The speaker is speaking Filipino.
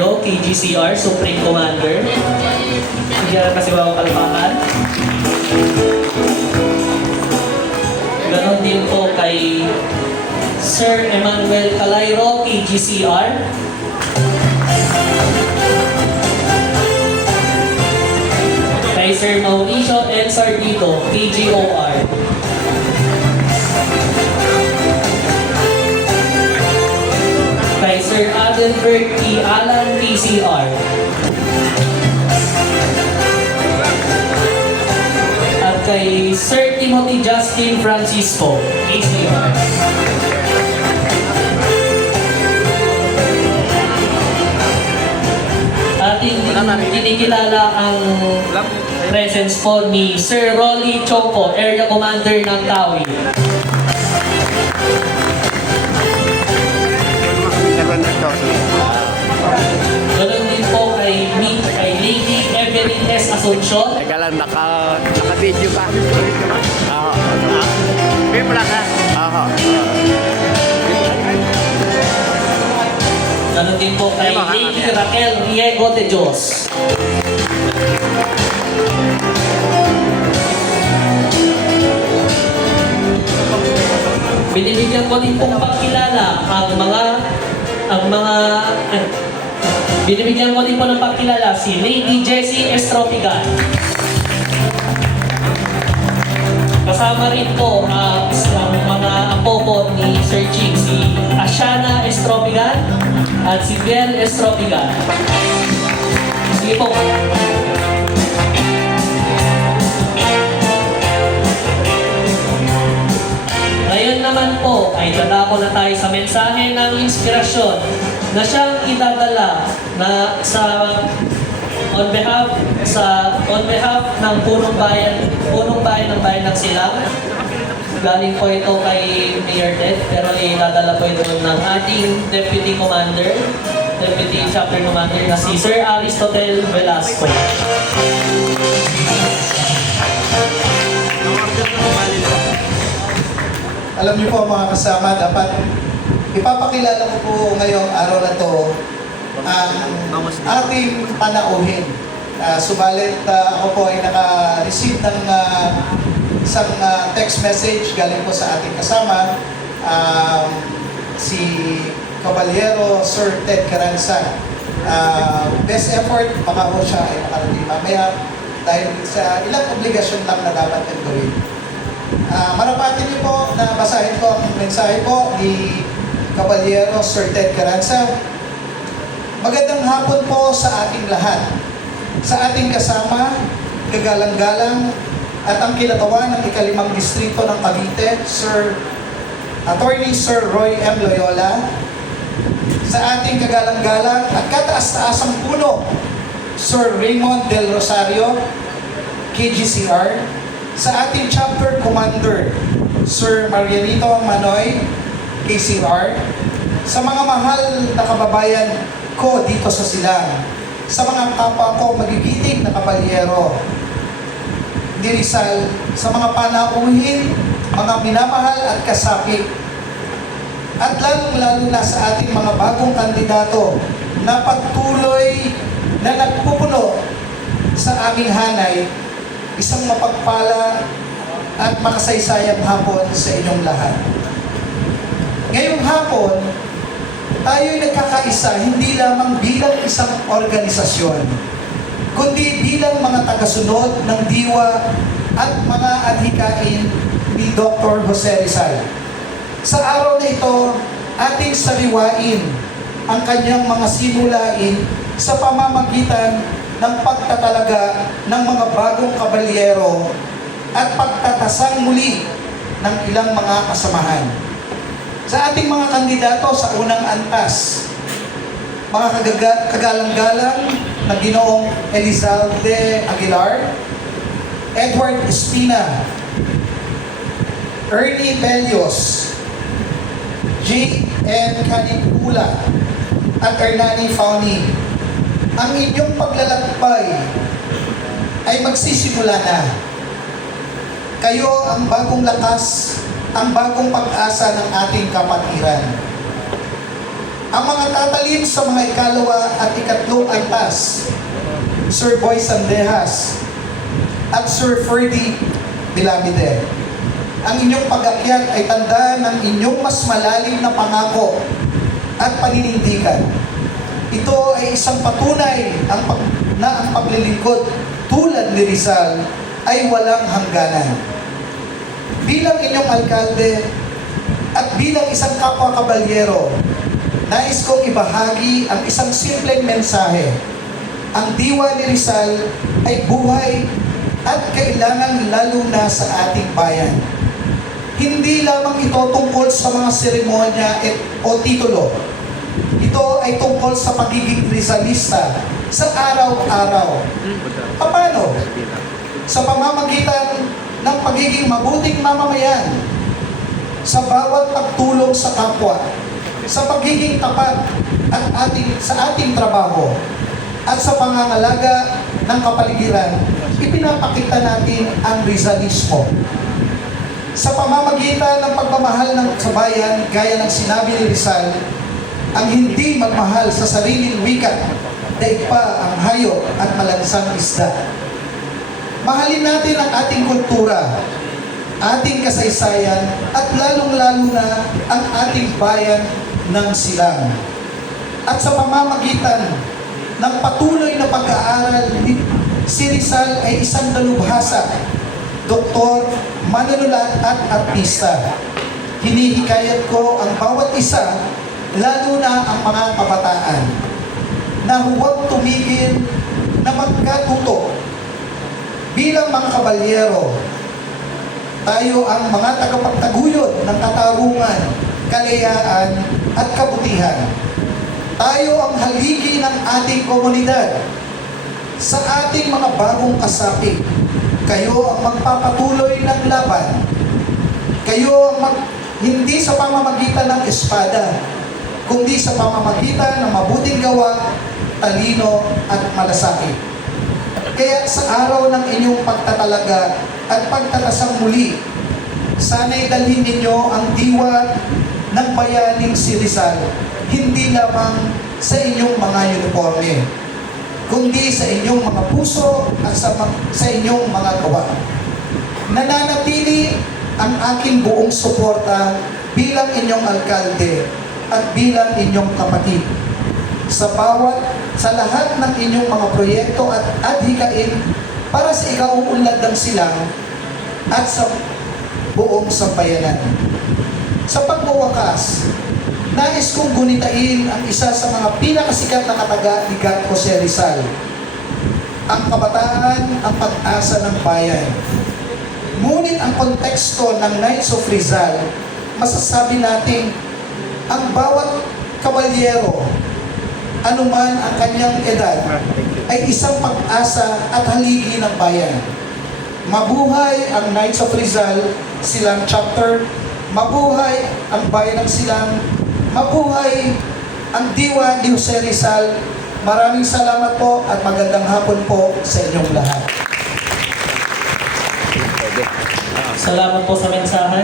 KGCR, Supreme Commander. Diyan kasi bago kalpakan. Ganon din po kay Sir Emmanuel Calayro, KGCR. Kay Sir Mauricio N. Sardito, KGOR. Kay Sir Adelbert T. Alan, TCR. At kay Sir Timothy Justin Francisco, KCR. Ating kinikilala ang presence po ni Sir Rolly Choco, Area Commander ng Tawi. Ganon din po kay Lady Evelyn S. Asuncion. Teka lang, naka-video ka. May pala ka. Ganon din po kay Lady Raquel Riego de Dios. Binibigyan ko din pong pagkilala binibigyan ko din po ng pagkilala si Lady Jessie Estropigan. Kasama rin po ang mga apo po ni Sir Ching, si Ashana Estropigan at si Biel Estropigan. Sige po. Ngayon naman po ay dadako na tayo sa mensahe ng inspirasyon na siyang idadala na on behalf ng punong bayan ng bayan ng Silang. Galing po ito kay Mayor Ted, pero idadala po ito ng ating Deputy Chapter Commander na si Sir Aristotel Velasco. Alam niyo po mga kasama, dapat ipapakilala ko po ngayong araw na to ang ating panauhin. Subalit ako po ay naka-receive ng isang text message galing po sa ating kasama, si Caballero Sir Ted Caranza. Best effort, baka po siya ay makarating mamaya dahil sa ilang obligasyon lang na dapat niyang gawin. Marapatin niyo po na basahin ko ang mensahe po ni Caballero Sir Ted Caranza. Magandang hapon po sa ating lahat. Sa ating kasama, kagalang-galang at ang kinatawan ng ika-5 distrito ng Cavite, Attorney Sir Roy M. Loyola. Sa ating kagalang-galang at kataas-taasang puno, Sir Raymond Del Rosario, KGCR. Sa ating Chapter Commander, Sir Marianito Manoy, KCR. Sa mga mahal na kababayan ko dito sa Silang. Sa mga kapwa ko magigiting na kabalyero ni Rizal. Sa mga panauhin, mga minamahal at kasapit. At lalong-lalo na sa ating mga bagong kandidato na patuloy na nagpupuno sa aming hanay. Isang mapagpala at makasaysayang hapon sa inyong lahat. Ngayong hapon, tayo'y nagkakaisa hindi lamang bilang isang organisasyon, kundi bilang mga tagasunod ng diwa at mga adhikain ni Dr. Jose Rizal. Sa araw na ito, ating sariwain ang kanyang mga simulain sa pamamagitan ng pagtatalaga ng mga bagong kabalyero at pagtatasang muli ng ilang mga kasamahan. Sa ating mga kandidato sa unang antas, mga kagalang-galang na Ginoong Elizalde Aguilar, Edward Espina, Ernie Belios, J. N. Canipula, at Hernani Fauni. Ang inyong paglalakbay ay magsisimula na. Kayo ang bagong lakas, ang bagong pag-asa ng ating kapatiran. Ang mga tatalin sa mga ikalawa at ikatlong antas, Sir Boy Sandejas at Sir Ferdy Bilamide. Ang inyong pag-akyat ay tanda ng inyong mas malalim na pangako at paninindigan. Ito ay isang patunay na ang paglilingkod tulad ni Rizal ay walang hangganan. Bilang inyong alkalde at bilang isang kapwa kabalyero, nais kong ibahagi ang isang simpleng mensahe. Ang diwa ni Rizal ay buhay at kailangan lalo na sa ating bayan. Hindi lamang ito tungkol sa mga seremonya o titulo. Ito ay tungkol sa pagiging Rizalista sa araw-araw. Paano? Sa pamamagitan ng pagiging mabuting mamamayan, sa bawat pagtulong sa kapwa, sa pagiging tapat sa ating trabaho, at sa pangangalaga ng kapaligiran, ipinapakita natin ang Rizalismo. Sa pamamagitan ng pagmamahal ng kabayan, gaya ng sinabi ni Rizal, ang hindi magmahal sa sariling wika, daig pa ang hayop at malansang isda. Mahalin natin ang ating kultura, ating kasaysayan, at lalong-lalo na ang ating bayan ng Silang. At sa pamamagitan ng patuloy na pag-aaral, si Rizal ay isang dalubhasa, doktor, manunulat at artista. Hinihikayat ko ang bawat isa, lalo na ang mga kabataan, na huwag tumigil na magkatuto. Bilang mga kabalyero, tayo ang mga tagapagtaguyod ng katarungan, kalayaan at kabutihan. Tayo ang haligi ng ating komunidad. Sa ating mga bagong kasapi, kayo ang magpapatuloy ng laban. Kayo ang hindi sa pamamagitan ng espada, kundi sa pamamagitan ng mabuting gawa, talino at malasakit. Kaya sa araw ng inyong pagtatalaga at pagtatasang muli, sana'y dalhin ninyo ang diwa ng bayaning si Rizal, hindi lamang sa inyong mga uniforme, kundi sa inyong mga puso at sa inyong mga gawa. Nananatili ang aking buong suporta bilang inyong alkalde at bilang inyong kapatid sa lahat ng inyong mga proyekto at adhikain para sa ikauunlad ng Silang at sa buong sambayanan. Sa pagwawakas, nais kong gunitain ang isa sa mga pinakasikat na kataga ni Gat Jose Rizal. Ang kabataan ang pag-asa ng bayan. Ngunit ang konteksto ng Knights of Rizal, masasabi natin ang bawat kabalyero, anuman ang kanyang edad, ay isang pag-asa at haligi ng bayan. Mabuhay ang Knights of Rizal, Silang Chapter. Mabuhay ang bayan ng Silang. Mabuhay ang diwa ni Jose Rizal. Maraming salamat po at magandang hapon po sa inyong lahat. Salamat po sa mensahe.